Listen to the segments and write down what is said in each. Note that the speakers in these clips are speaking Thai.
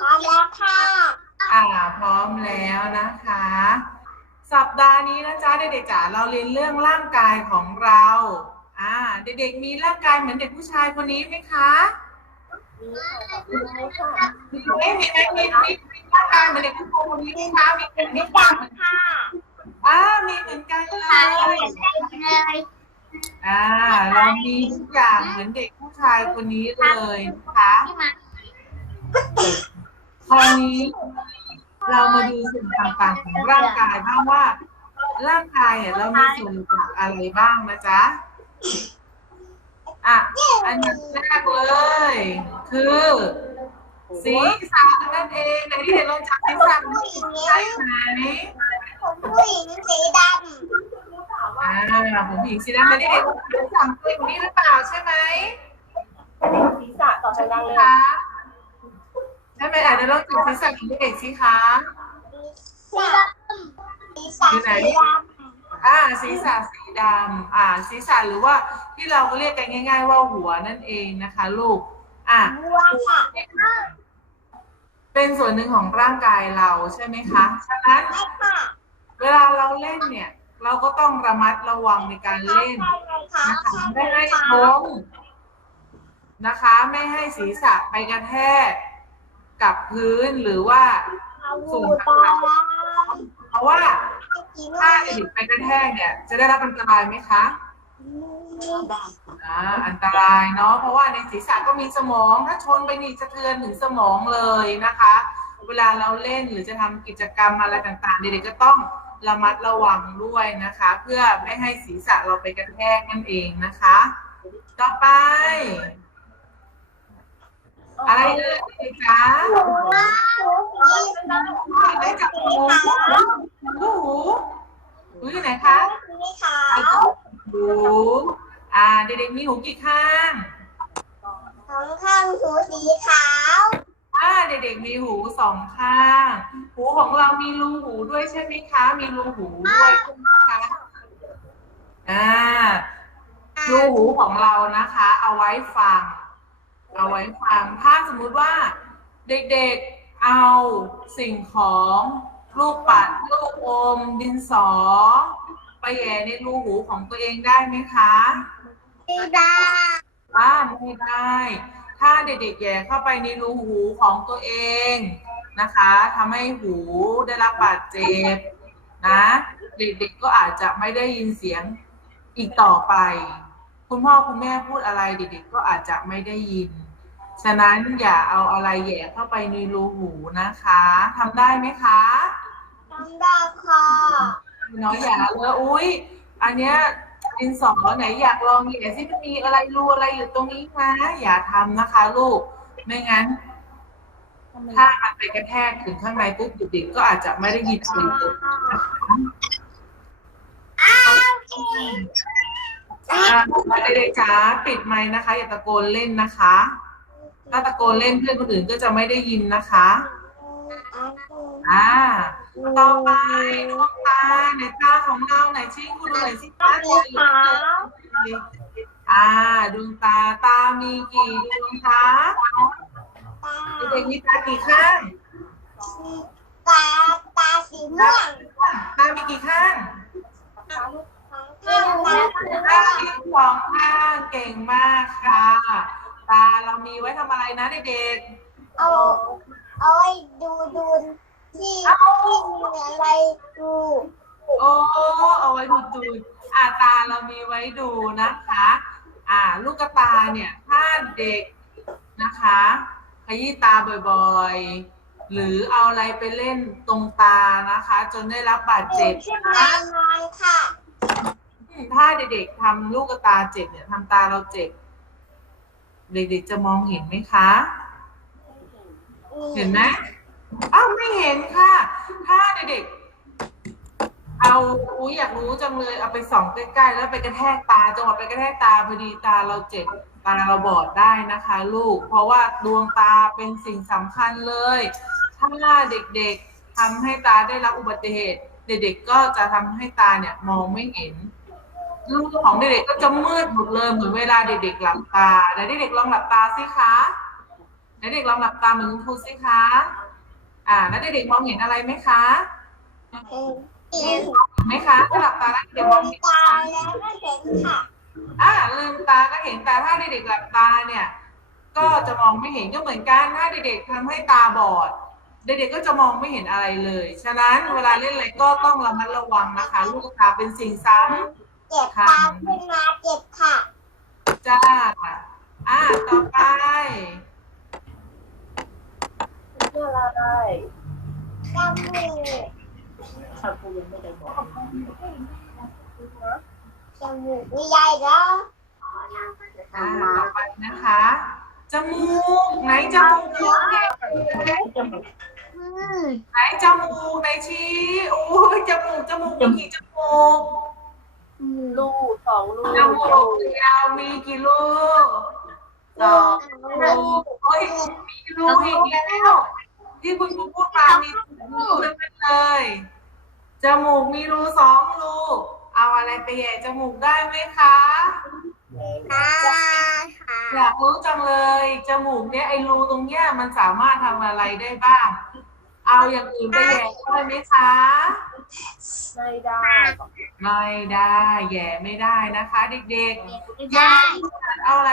พร้อมแล้วค่ะอ่าพร้อมแล้วนะคะ สัปดาห์นี้นะจ๊ะเด็กๆจ๋าเราเรียนเรื่องร่างกายของเราอ่าเด็กๆมีร่างกายเหมือนเด็กผู้ชายคนนี้ไหมคะมีไหมมีไหมมีมีมีร่างกายเหมือนเด็กผู้ชายคนนี้ไหมคะมีเป็นมีบ้างไหมค่ะอ่ามีเหมือนกันเลค่ะยเลยอ่าเรามีทุกอย่างเหมือนเด็กผู้ชายคนนี้เลยนะคะที่มา คราวนี้เรามาดูส่วนต่างๆของร่างกายบ้างว่า ร่างกายเนี่ยเรามีส่วนจากอะไรบ้างนะจ๊ะอะอันแรกเลย คือศีรษะนั่นเองไหนที่เด็กลองจับศีรษะดูได้ไหมผมผู้หญิงสีดำอ่าผมผู้หญิงสีดำไหนที่เด็กลองจับศีรษะตัวนี้หรือเปล่าใช่ไหมศีรษะต่อไปดังเลยคะ ช่ไหมอะเดี๋ยวลองจับศีรษะของเด็กสิคะสีดำสีสันสีดอ่าศีรษะสีดำอ่าศีรษะหรือว่าที่เราเรียกกันง่าย ๆ ว่าหัวนั่นเองนะคะ ลูก อะำวัวค่ะเป็นส่วนหนึ่งของร่างกายเราใช่ไหมคะฉะนั้นเวลาเราเล่นเนี่ย เราก็ต้องระมัดระวังในการเล่นนะคะไม่ให้ชงนะคะ ไม่ให้ศีรษะไปกระแทก กับพื้นหรือว่าส่วนตาลาเพราะว่ากินถ้าเด็กไปกระแทกเนี่ย จะได้รับอันตรายไหมคะอ่าอันตรายเนาะเพราะว่าในศีรษะก็มีสมอง ถ้าชนไปนี่สะเทือนถึงสมองเลยนะคะ เวลาเราเล่นหรือจะทำกิจกรรมอะไรต่างๆเด็กๆก็ต้องระมัดระวังด้วยนะคะ เพื่อไม่ให้ศีรษะเราไปกระแทกนั่นเองนะคะ ต่อไป อะไรเอ่ยเด็กจ๊ะอะไรจับหูหูหูหูอยู่ไหนคะนี่ค่ะหูอ่าเด็กๆมีหูกี่ข้างสองข้างหูสีขาวอ่าเด็กๆมีหูสองข้าง หูของเรามีรูหูด้วยใช่ไหมคะ มีรูหูด้วยใช่ไหมคะอ่ารูหูของเรานะคะ เอาไว้ฟัง เอาไว้ฟังถ้าสมมุติว่าเด็กๆเอาสิ่งของลูกปัดลูกอม ดินสอ ไปแหย่ในรูหูของตัวเองได้ไหมคะสีดาอ่าไม่ได้ ถ้าเด็กๆแหย่เข้าไปในรูหูของตัวเองนะคะทำให้หูได้รับบาดเจ็บนะ เด็กๆก็อาจจะไม่ได้ยินเสียงอีกต่อไป คุณพ่อคุณแม่พูดอะไรเด็กๆก็อาจจะไม่ได้ยิน ฉะนั้นอย่าเอาอะไรแหย่เข้าไปในรูหูนะคะทำได้ไหมคะทำได้ค่ะน้อยอย่าเลยอุ้ยอันเนี้ยดินสอไหนอยากลองแหย่ซิมันมีอะไรรูอะไรอยู่ตรงนี้นะอย่าทำนะคะ ลูกไม่งั้นถ้ามันไปกระแทกถึงข้างในปุ๊บเด็กๆก็อาจจะไม่ได้ยินอะไรเลยอ่า เด็กๆจ๋าปิดไมค์นะคะ อย่าตะโกนเล่นนะคะ ถ้าตะโกนเล่นเพื่อนคนอื่นก็จะไม่ได้ยินนะคะ อ่า ต่อไปดวงตาในตาของเราไหนชี้คุณดูหน่อยสิตาสีขาวอ่าดวงตาตามีกี่ดวงคะตาเด็กๆมีตากี่ข้างตาตาสีม่วงตามีกี่ข้าง ข้างตาตามีสองข้างเก่งมากค่ะ ตาเรามีไว้ทำอะไรนะเด็กเอาเอาไว้ดูดูที่ที่มีอะไรดูๆ โอ้ เอาไว้ดูดูอ่าตาเรามีไว้ดูนะคะ อ่า ลูกตาเนี่ย ถ้าเด็กนะคะขยี้ตาบ่อยๆ หรือเอาอะไรไปเล่นตรงตานะคะ จนได้รับบาดเจ็บ ขึ้นนะมานอนค่ะอืม ถ้าเด็กๆทำลูกตาเจ็บเนี่ยทำตาเราเจ็บ เด็กๆจะมองเห็นไหมคะ เห็นไหมอ้าวไม่เห็นค่ะ ถ้าเด็กๆเอาอุ้ยอยากรู้จังเลยเอาไปส่องใกล้ๆแล้วไปกระแทกตาจังหวะไปกระแทกตาพอดีตาเราเจ็บตาเราบอดได้นะคะ ลูก เพราะว่าดวงตาเป็นสิ่งสำคัญเลย ถ้าเด็กๆทำให้ตาได้รับอุบัติเหตุ เด็กๆก็จะทำให้ตาเนี่ยมองไม่เห็น ลูกของเด็กๆก็จะมืดหมดเลยเหมือนเวลาเด็กๆหลับตาแต่เด็กๆลองหลับตาสิคะไหนเด็กลองหลับตาเหมือนคุณครูสิคะ อ่าแล้วเด็กๆมองเห็นอะไรไหมคะเห็นไหมคะถ้าหลับตาแล้วเด็กมองเห็นตาแล้วก็เห็นค่ะ อ่าลืมตาก็เห็นแต่ถ้าเด็กๆหลับตาเนี่ย ก็จะมองไม่เห็นก็เหมือนกันถ้าเด็กๆทำให้ตาบอด เด็กๆก็จะมองไม่เห็นอะไรเลย ฉะนั้นเวลาเล่นอะไรก็ต้องระมัดระวังนะคะ ลูกตาเป็นสิ่งซ้ เจ็บตาขึ้นมาเจ็บค่ะำจ้า อ่าต่อไปเพื่ออะไรจมูกชาบูยังไม่ได้บอกจมูกไม่ใหญ่แล้วอ่าต่อไปนะคะ จมูก ไหนจมูกอยู่เนี่ยอืมไหนจมูกไหนชี้โอ้ยจมูก จมูกมีกี่จมูก ลูกสองลูกจมูกยาวมีกี่ลูกสองลูกโอ้ยมีลูกอีกแล้วที่คุณครูพูดมามีลูกทั้งนั้นเลยจมูกมีรูสองรูเอาอะไรไปแย่จมูกได้ไหมคะตาค่ะอยากรู้จังเลย จมูกเนี่ยไอ้รูตรงเนี้ยมันสามารถทำอะไรได้บ้าง เอาอย่างอื่นไปแย่ได้ไหมคะ ไม่ได้ไม่ได้แย่ไม่ได้นะคะ เด็กๆได้เอาอะไร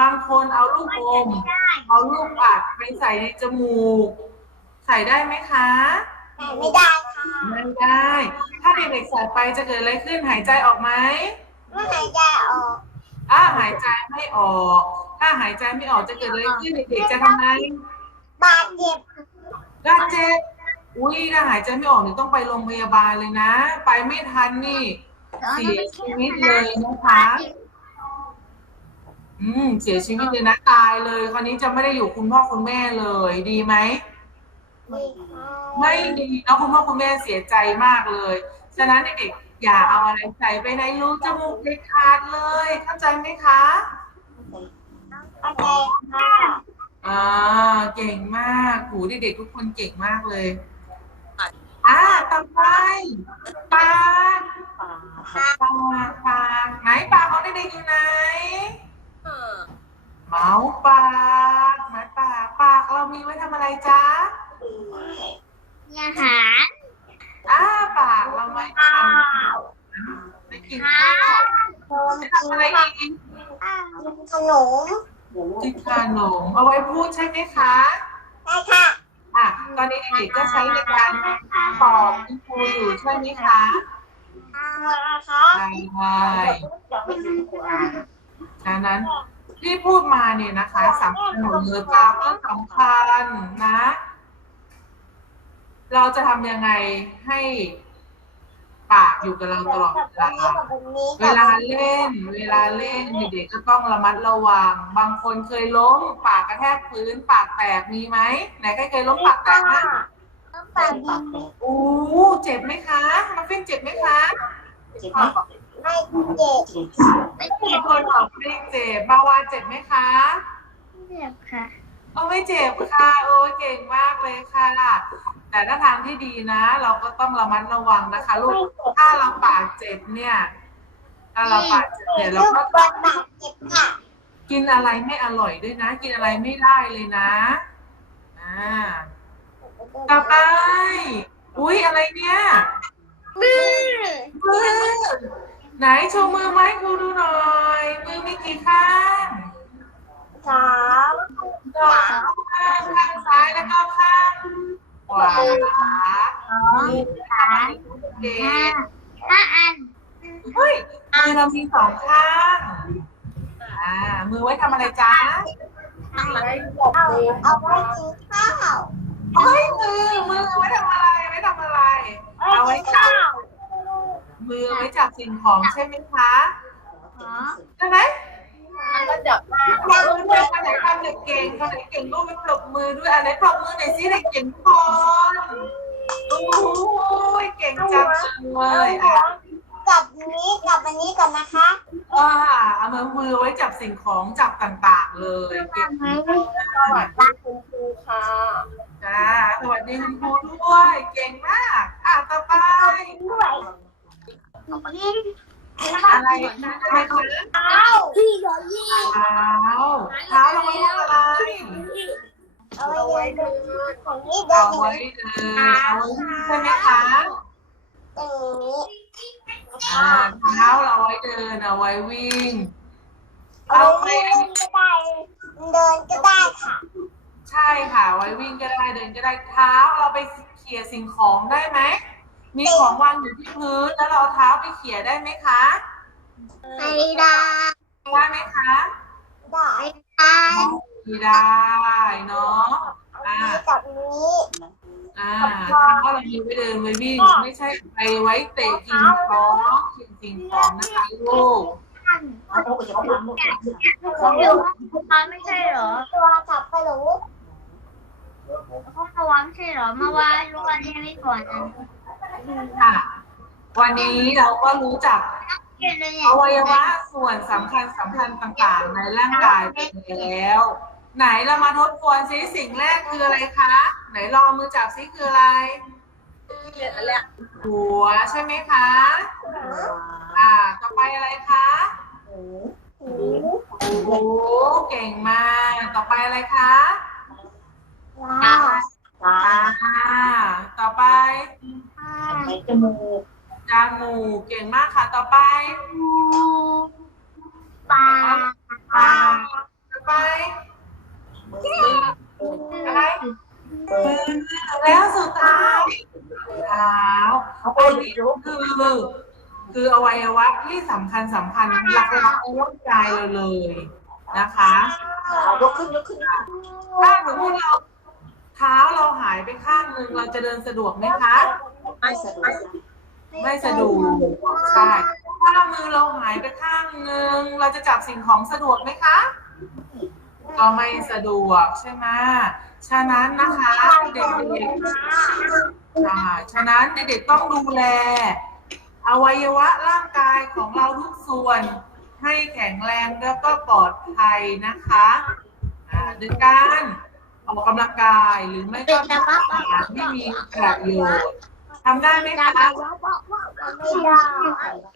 บางคนเอาลูกอม เอาลูกอัดไปใส่ในจมูก ใส่ได้ไหมคะแต่ไม่ได้ค่ะ ไม่ได้ ถ้าเด็กๆใส่ไปจะเกิดอะไรขึ้นหายใจออกไหมไม่หายใจออกอ่าหายใจไม่ออก ถ้าหายใจไม่ออกจะเกิดอะไรขึ้นเด็กๆจะทำไงบาดเจ็บก็เจ็บ อุ้ยถ้าหายใจไม่ออกนี่ต้องไปโรงพยาบาลเลยนะ ไปไม่ทันนี่เสียชีวิตเลยนะคะ อืม เสียชีวิตเลยนะตายเลย คราวนี้จะไม่ได้อยู่คุณพ่อคุณแม่เลย ดีไหม ไม่ดีเนาะคุณพ่อคุณแม่เสียใจมากเลย ฉะนั้นเด็กๆอย่าเอาอะไรใส่ไปในรูจมูกเด็ดขาดเลย เข้าใจไหมคะเข้าใจค่ะอ่าเก่งมากหูเด็กๆทุกคนเก่งมากเลย อ่าต่อไปปากปาปากปากไหนปากของเด็กๆอยู่ไหนเมาส์ปากไหนปากปากเรามีไว้ทำอะไรจ๊ะอาหารอ้าปากเราไว้ทำไปกินข้าวโดนจะกินทำอะไรอีกขนมกินขนมเอาไว้พูดใช่ไหมคะได้ค่ะอะตอนนี้เด็กๆก็ใช้ในการ ตอบคุณครูอยู่ใช่ไหมคะค่ะใช่ใช่ยังไม่ถึงหัวฉะนั้นที่พูดมาเนี่ยนะคะสำคัญหมดเลยตาก็สำคัญนะ เราจะทำยังไงให้ปากอยู่กับเราตลอดเวลา เวลาเล่น เวลาเล่นเด็กๆก็ต้องระมัดระวัง บางคนเคยล้ม ปากกระแทกพื้น ปากแตกมีไหมไหนใครเคยล้มปากแตกนะปาก ปากแตกโอ้เจ็บไหมคะมาเป็นเจ็บไหมคะเจ็บไหมไม่เจ็บเจ็บมีคนบอกไม่เจ็บบาวาเจ็บไหมคะเจ็บค่ะโอ้ไม่เจ็บค่ะโอ้ยเก่งมากเลยค่ะ แต่ถ้าทางที่ดีนะ เราก็ต้องระมัดระวังนะคะ ลูกถ้าเราปากเจ็บเนี่ยถ้าเราปากเจ็บเนี่ยเราลูกก็บอลปากเจ็บค่ะกินอะไรไม่อร่อยด้วยนะ กินอะไรไม่ได้เลยนะ อ่า ต่อไป อุ๊ยอะไรเนี่ยมือมือไหนโชว์มือมาให้ครูดูหน่อย มือมีกี่ข้างสามสองข้างข้างซ้ายแล้วก็ข้างขวาสองสามเด็กห้าอันเฮ้ยมือเรามีสองข้างอ่ามือไว้ทำอะไรจ๊ะได้จบเอาเลยเอาไว้กินข้าว เฮ้ยมือมือไว้ทำอะไรไว้ทำอะไร เอาไว้จับมือไว้จับสิ่งของใช่ไหมคะใช่ไหมมันก็จับหน้าปรบมือด้วยคนไหนทำเด็กเก่งคนไหนเก่งก็ไปปรบมือด้วยอันไหนปรบมือหน่อยสิเด็กเก่งทุกคนโอ้ยเก่งจังเลยอะกับนี้กับอันนี้ก่อนนะคะอ่าเอามือมือไว้จับสิ่งของจับต่างๆ เลยเก่งมากคุณครูค่ะ จ้าสวัสดีคุณครูด้วย เก่งมาก อะต่อไปด้วยกินอะไรอะไรคะเท้าพี่โยยี่เท้าเท้าเรามาพูดอะไรไว้เดินของนี่เดิเอา Dạ, นไว้เดินเอาไว้วิ่งใช่ไหมคะอย่างนี้อ่าเท้าเราเอาไว้เดินเอาไว้วิ่งเอาเอาไว้ไปวิ่งก็ได้เดินก็ได้ค่ะ ใช่ค่ะ ไว้วิ่งก็ได้เดินก็ได้เท้าเราไปเขี่ยสิ่งของได้ไหม มีของวางอยู่ที่พื้นแล้วเราเอาเท้าไปเขี่ยได้ไหมคะไม่ได้ได้ไหมคะได้ได้ไม่ได้เนาะอ่ากับนี้อ่าเท้าเรามีไว้เดินไว้วิ่งไม่ใช่ไปไว้เตะกินของกินสิ่งของนะคะลูกเอาตัวจะทำลูกอยู่ห้องไม่ใช่เหรอตัวกับกระโหลก ห้องนอนไม่ใช่เหรอมาว่าลูกอันนี้ไม่ก่อนนะค่ะ วันนี้เราก็รู้จักเก่งเลยเนี่อยวัยวะส่วนสำคัญสำคัญต่างๆ ในร่างกายไปแล้ว ไหนเรามาทบทวนซิสิ่งแรกคืออะไรคะ ไหนลองเอามือจับซิคืออะไรเรียนอะไรหัวใช่ไหมคะ อ่า ต่อไปอะไรคะ หู หู เก่งมาก ต่อไปอะไรคะตา ตาตาต่อไปจมูกจมูกเก่งมากค่ะ ต่อไปปาปากต่อไปอะไรมือแล้วสุดท้ายเท้าเขาไปอันนี้คือคืออวัยวะที่สำคัญสำคัญหลักๆในร่างกายเราเลยนะคะเอายกขึ้นยกขึ้นถ้าสมมติเรา เท้าเราหายไปข้างหนึ่งเราจะเดินสะดวกไหมคะ ไม่สะดวกไม่สะดวกใช่ถ้ามือเราหายไปข้างหนึ่งเราจะจับสิ่งของสะดวกไหมคะก็ไม่สะดวกใช่ไหมฉะนั้นนะคะเด็กๆอ่าฉะนั้นเด็กๆต้องดูแล อวัยวะร่างกายของเราทุกส่วนให้แข็งแรงแล้วก็ปลอดภัยนะคะอ่าโดยการ ออกกำลังกายหรือไม่ก็ทานอาหารที่มีประโยชน์ทำได้ไหมคะ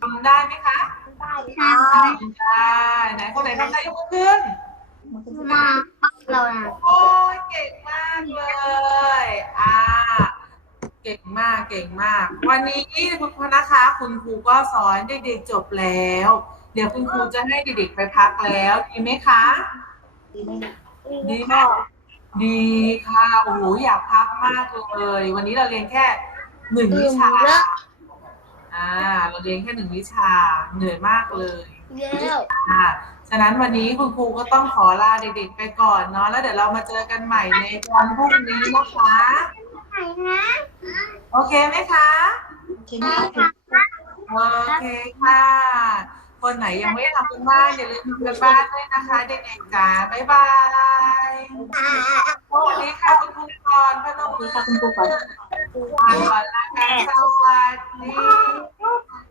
ทำได้ไหมคะได้ค่ะได้ไหนคนไหนทำได้ยกมือขึ้นมาบ้านเรานะโอ้ยเก่งมากเลยอ่าเก่งมากเก่งมาก วันนี้คุณครูนะคะ คุณครูก็สอนเด็กๆจบแล้ว เดี๋ยวคุณครูจะให้เด็กๆไปพักแล้วดีไหมคะดีไหมดีไหม ดีค่ะโอ้โหอยากพักมากเลย วันนี้เราเรียนแค่หนึ่งวิชา อ่า เราเรียนแค่หนึ่งวิชา เหนื่อยมากเลยเยอะค่ะฉะนั้นวันนี้คุณครูก็ต้องขอลาเด็กๆไปก่อนเนาะ แล้วเดี๋ยวเรามาเจอกันใหม่ในวันพรุ่งนี้นะคะไหนนะโอเคไหมคะโอเคไหมคะ โอเคค่ะ คนไหนยังไม่ทำกันบ้านอย่าลืมทำกันบ้านด้วยนะคะ เด็กๆจ๋าบ๊ายบายสวัสดีค่ะคุณครูก่อนพนมมือค่ะคุณครูก่อนก่อนลากันสวัสดี